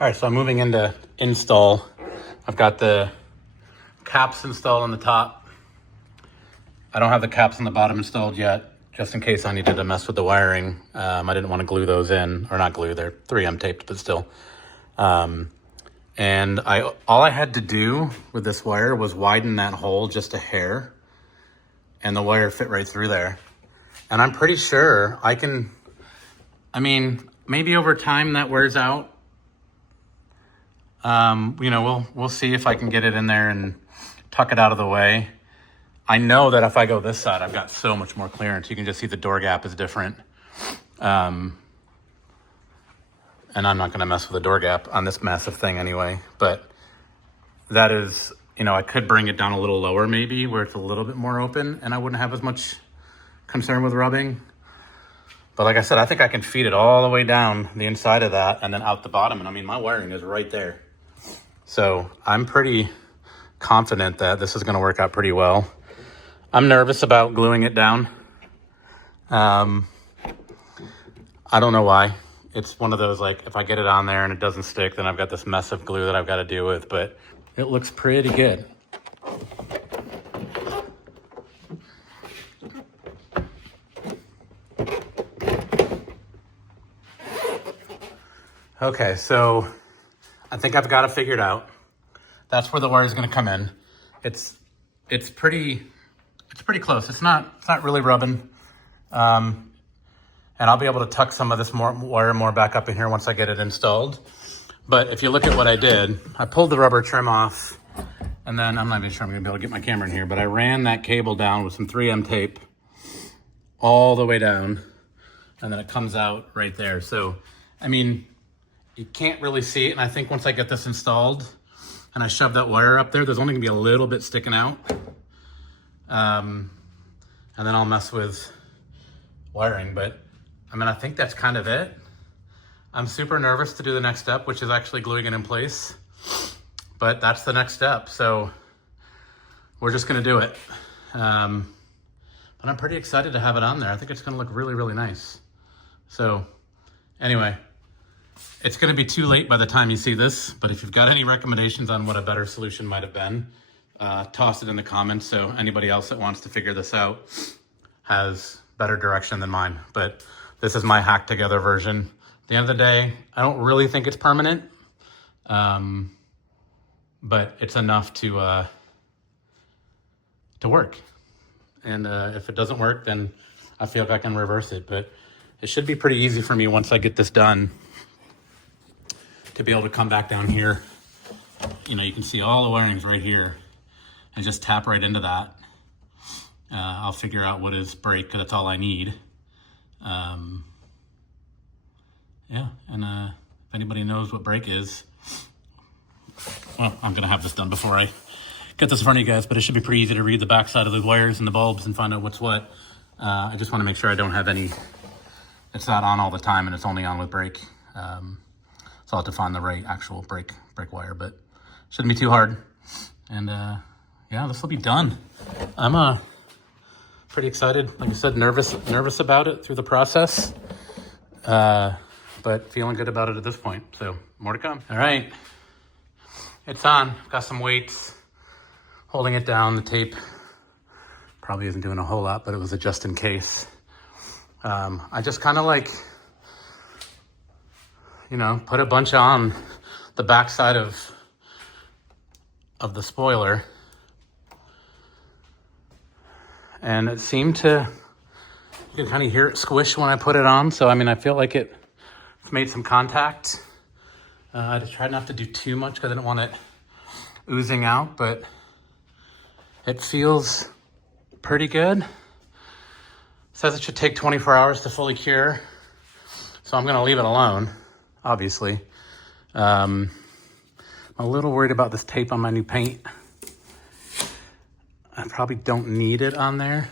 All right, so I'm moving into install. I've got the caps installed on the top. I don't have the caps on the bottom installed yet, just in case I needed to mess with the wiring. I didn't want to glue those in, or not glue, they're 3M taped, but still. And all I had to do with this wire was widen that hole just a hair, and the wire fit right through there. And I'm pretty sure maybe over time that wears out. We'll see if I can get it in there and tuck it out of the way. I know that if I go this side, I've got so much more clearance. You can just see the door gap is different. And I'm not gonna mess with the door gap on this massive thing anyway, but that is, I could bring it down a little lower maybe where it's a little bit more open and I wouldn't have as much concern with rubbing. But like I said, I think I can feed it all the way down the inside of that and then out the bottom. And my wiring is right there. So I'm pretty confident that this is gonna work out pretty well. I'm nervous about gluing it down. I don't know why. It's one of those, like, if I get it on there and it doesn't stick, then I've got this mess of glue that I've got to deal with, but it looks pretty good. Okay, so I think I've got it figured out. That's where the wire is going to come in. It's pretty close. It's not really rubbing. And I'll be able to tuck some of this wire more back up in here once I get it installed. But if you look at what I did, I pulled the rubber trim off, and then I'm not even sure I'm gonna be able to get my camera in here, but I ran that cable down with some 3M tape all the way down, and then it comes out right there. So, you can't really see it, and I think once I get this installed and I shove that wire up there, there's only gonna be a little bit sticking out. And then I'll mess with wiring, but I think that's kind of it. I'm super nervous to do the next step, which is actually gluing it in place, but that's the next step. So we're just gonna do it. But I'm pretty excited to have it on there. I think it's gonna look really, really nice. So anyway, it's gonna be too late by the time you see this, but if you've got any recommendations on what a better solution might have been, toss it in the comments so anybody else that wants to figure this out has better direction than mine. But this is my hacked together version. At the end of the day, I don't really think it's permanent, but it's enough to work. And if it doesn't work, then I feel like I can reverse it. But it should be pretty easy for me once I get this done to be able to come back down here. You can see all the wirings right here and just tap right into that. I'll figure out what is brake, because that's all I need. If anybody knows what brake is, well, I'm gonna have this done before I get this in front of you guys, but it should be pretty easy to read the backside of the wires and the bulbs and find out what's what. I just wanna make sure I don't have any, it's not on all the time and it's only on with brake. So I'll have to find the right actual brake wire, but shouldn't be too hard. And this will be done. I'm pretty excited. Like I said, nervous about it through the process, but feeling good about it at this point. So more to come. All right, it's on. Got some weights holding it down. The tape probably isn't doing a whole lot, but it was a just in case. I just kind of put a bunch on the backside of the spoiler. And it seemed to, you can kind of hear it squish when I put it on. So, I feel like it's made some contact. I just tried not to do too much because I didn't want it oozing out, but it feels pretty good. It says it should take 24 hours to fully cure. So I'm gonna leave it alone, obviously. I'm a little worried about this tape on my new paint. I probably don't need it on there,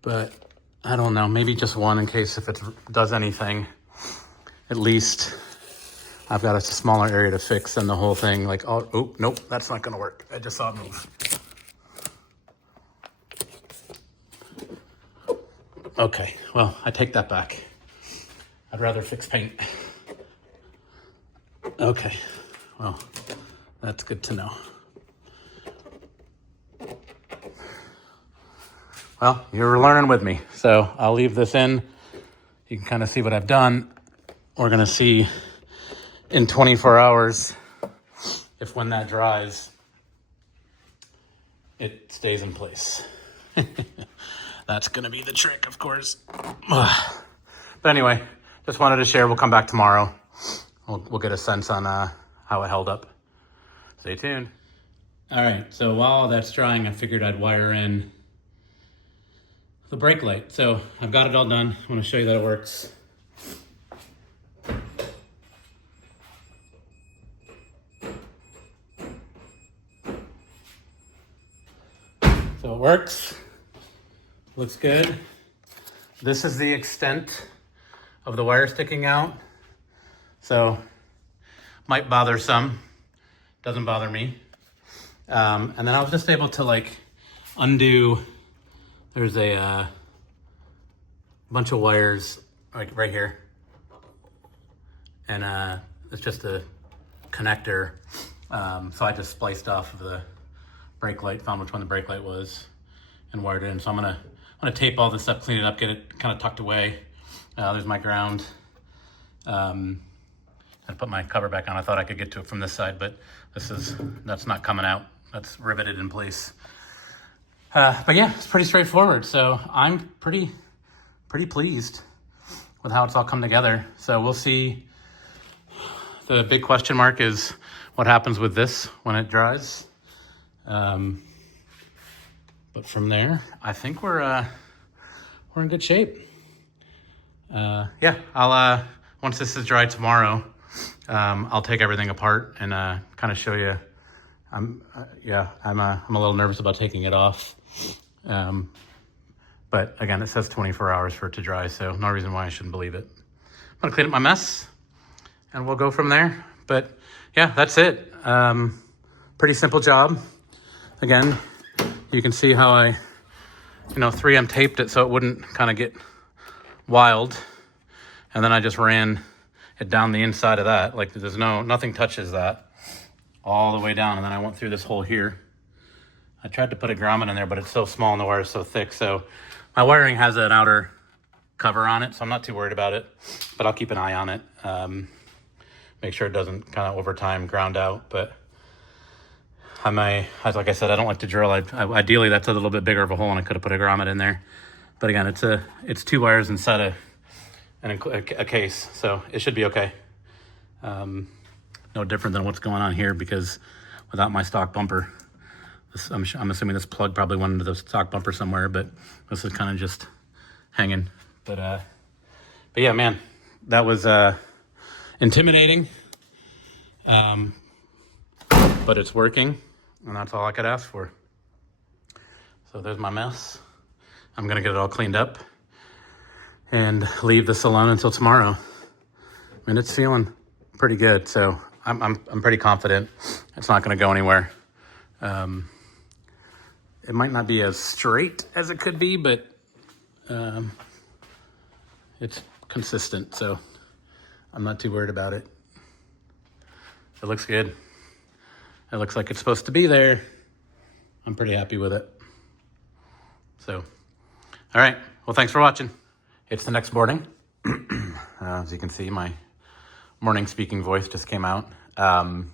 but I don't know, maybe just one in case if it does anything. At least I've got a smaller area to fix than the whole thing. Like, oh, nope, that's not gonna work. I just saw it move. Okay, well, I take that back. I'd rather fix paint. Okay, well, that's good to know. Well, you're learning with me, so I'll leave this in. You can kind of see what I've done. We're gonna see in 24 hours if when that dries, it stays in place. That's gonna be the trick, of course. But anyway, just wanted to share. We'll come back tomorrow. We'll get a sense on how it held up. Stay tuned. All right, so while that's drying, I figured I'd wire in the brake light. So I've got it all done. I want to show you that it works. So it works. Looks good. This is the extent of the wire sticking out. So might bother some. Doesn't bother me. And then I was just able to like undo. There's a bunch of wires like right here. And it's just a connector. So I just spliced off of the brake light, found which one the brake light was, and wired it in. So I'm gonna tape all this up, clean it up, get it kind of tucked away. There's my ground. I put my cover back on. I thought I could get to it from this side, but that's not coming out. That's riveted in place. But yeah, it's pretty straightforward. So I'm pretty pleased with how it's all come together. So we'll see. The big question mark is what happens with this when it dries. But from there, I think we're in good shape. Yeah, I'll once this is dried tomorrow, I'll take everything apart and kind of show you. I'm a little nervous about taking it off. But again, it says 24 hours for it to dry, so no reason why I shouldn't believe it. I'm gonna clean up my mess and we'll go from there. But yeah, that's it. Pretty simple job. Again, you can see how I 3M taped it so it wouldn't kind of get wild. And then I just ran it down the inside of that. Like nothing touches that all the way down. And then I went through this hole here. I tried to put a grommet in there, but it's so small and the wire is so thick. So my wiring has an outer cover on it, so I'm not too worried about it, but I'll keep an eye on it. Make sure it doesn't kind of over time ground out. But like I said, I don't like to drill. Ideally, that's a little bit bigger of a hole and I could have put a grommet in there. But again, it's two wires inside a case, so it should be okay. No different than what's going on here, because without my stock bumper, I'm assuming this plug probably went into the stock bumper somewhere, but this is kind of just hanging. But yeah, man, that was intimidating, but it's working, and that's all I could ask for. So there's my mess. I'm gonna get it all cleaned up and leave this alone until tomorrow. I mean, it's feeling pretty good, so I'm pretty confident it's not gonna go anywhere. It might not be as straight as it could be, but it's consistent, so I'm not too worried about it. It looks good. It looks like it's supposed to be there. I'm pretty happy with it. So, all right. Well, thanks for watching. It's the next morning. As you can see, my morning speaking voice just came out. I've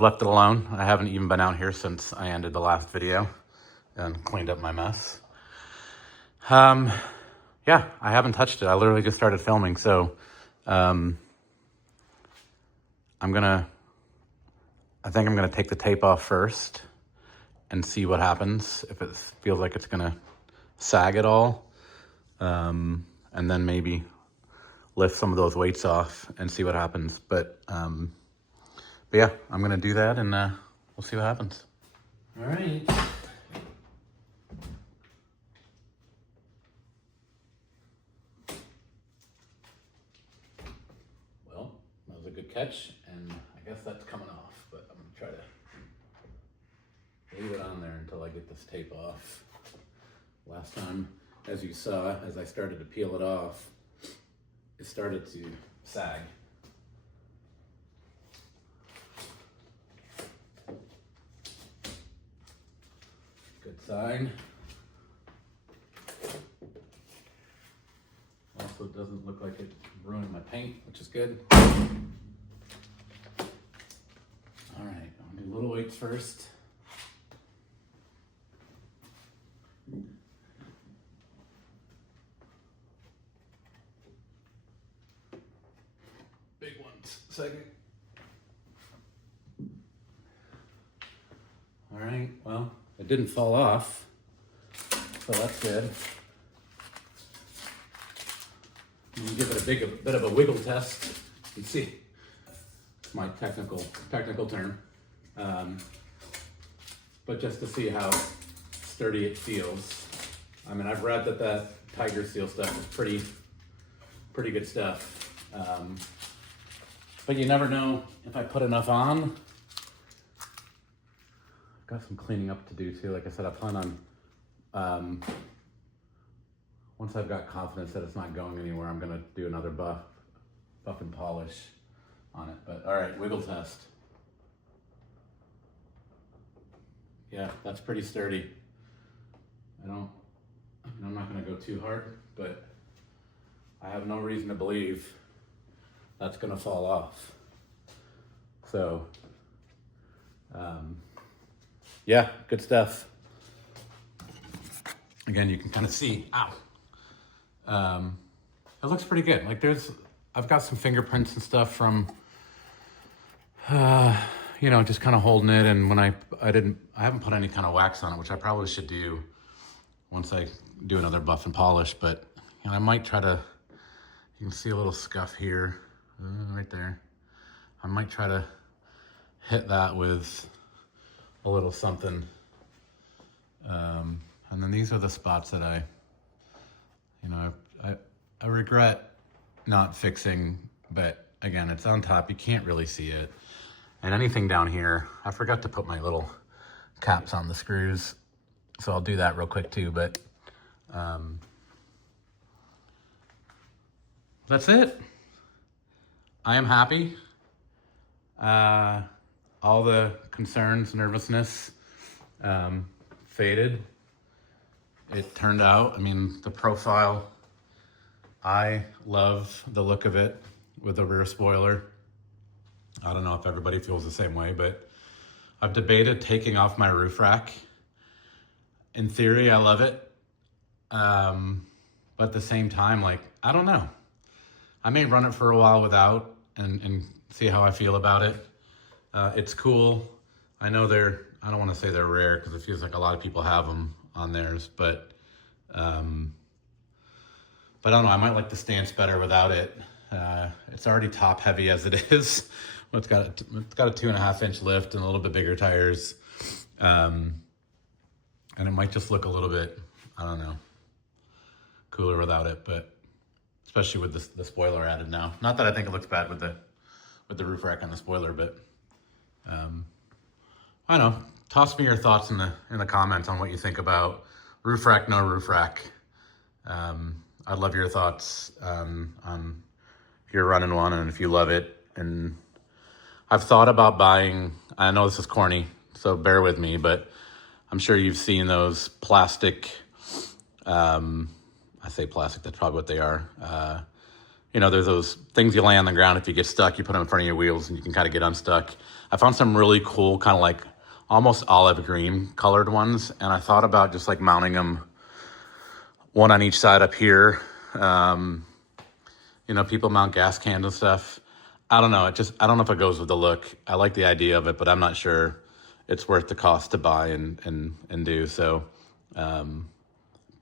left it alone. I haven't even been out here since I ended the last video and cleaned up my mess. Yeah, I haven't touched it. I literally just started filming, so I think I'm gonna take the tape off first and see what happens, if it feels like it's gonna sag at all, and then maybe lift some of those weights off and see what happens. But yeah, I'm gonna do that, and we'll see what happens. All right. Well, that was a good catch, and I guess that's coming off, but I'm gonna try to leave it on there until I get this tape off. Last time, as you saw, as I started to peel it off, it started to sag. Good sign. Also, it doesn't look like it ruined my paint, which is good. All right, I'll do little weights first. Big ones second. All right, well, it didn't fall off, so that's good. You give it a bit of a wiggle test. You can see it's my technical term, but just to see how sturdy it feels. I mean, I've read that Tiger Seal stuff is pretty good stuff, but you never know if I put enough on. I've got some cleaning up to do too. Like I said, I plan on. Once I've got confidence that it's not going anywhere, I'm gonna do another buff and polish on it. But all right, wiggle test. Yeah, that's pretty sturdy. I'm not gonna go too hard, but I have no reason to believe that's gonna fall off. So, yeah, good stuff. Again, you can kind of see, ow. It looks pretty good. Like I've got some fingerprints and stuff from, just kind of holding it. And when I haven't put any kind of wax on it, which I probably should do once I do another buff and polish, but I might try to, you can see a little scuff here, right there. I might try to hit that with a little something. And then these are the spots that I regret not fixing, but again, it's on top. You can't really see it. And anything down here, I forgot to put my little caps on the screws. So I'll do that real quick too, but that's it. I am happy. All the concerns, nervousness, faded. It turned out, the profile, I love the look of it with the rear spoiler. I don't know if everybody feels the same way, but I've debated taking off my roof rack. In theory, I love it. But at the same time, I don't know. I may run it for a while without and see how I feel about it. It's cool. I know I don't want to say they're rare because it feels like a lot of people have them on theirs, but I don't know, I might like the stance better without it. It's already top heavy as it is. It's got a 2.5 inch lift and a little bit bigger tires. And it might just look a little bit, I don't know, cooler without it, but especially with the spoiler added now. Not that I think it looks bad with the roof rack on the spoiler, but I don't know. Toss me your thoughts in the comments on what you think about roof rack, no roof rack. I'd love your thoughts on if you're running one and if you love it. And I've thought about buying, I know this is corny, so bear with me, but I'm sure you've seen those plastic, I say plastic, that's probably what they are. There's those things you lay on the ground. If you get stuck, you put them in front of your wheels and you can kind of get unstuck. I found some really cool, kind of like almost olive green colored ones. And I thought about just mounting them one on each side up here. People mount gas cans and stuff. I don't know. I don't know if it goes with the look. I like the idea of it, but I'm not sure it's worth the cost to buy and do. So,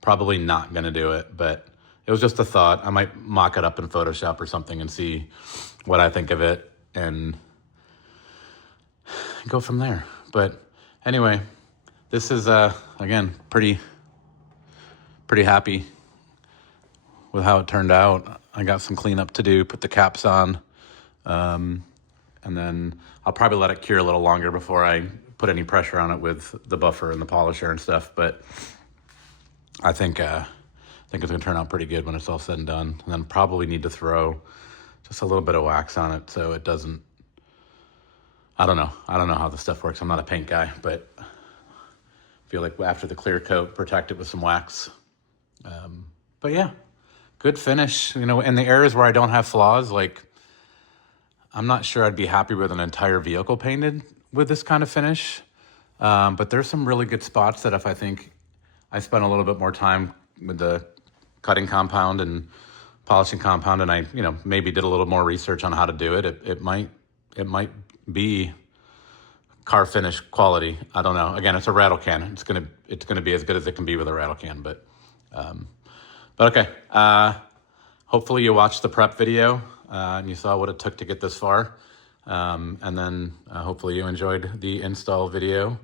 probably not going to do it, but it was just a thought. I might mock it up in Photoshop or something and see what I think of it and go from there. But anyway, this is, again, pretty happy with how it turned out. I got some cleanup to do, put the caps on, and then I'll probably let it cure a little longer before I put any pressure on it with the buffer and the polisher and stuff. But I think think it's gonna turn out pretty good when it's all said and done. And then probably need to throw just a little bit of wax on it so it doesn't, I don't know how this stuff works. I'm not a paint guy, but I feel like after the clear coat, protect it with some wax. But yeah, good finish. You know, in the areas where I don't have flaws, like I'm not sure I'd be happy with an entire vehicle painted with this kind of finish. But there's some really good spots that if I think I spent a little bit more time with the cutting compound and polishing compound, and I, you know, maybe did a little more research on how to do it, it might be car finish quality. I don't know. Again, it's a rattle can. It's gonna be as good as it can be with a rattle can. But okay. Hopefully you watched the prep video and you saw what it took to get this far. And then hopefully you enjoyed the install video.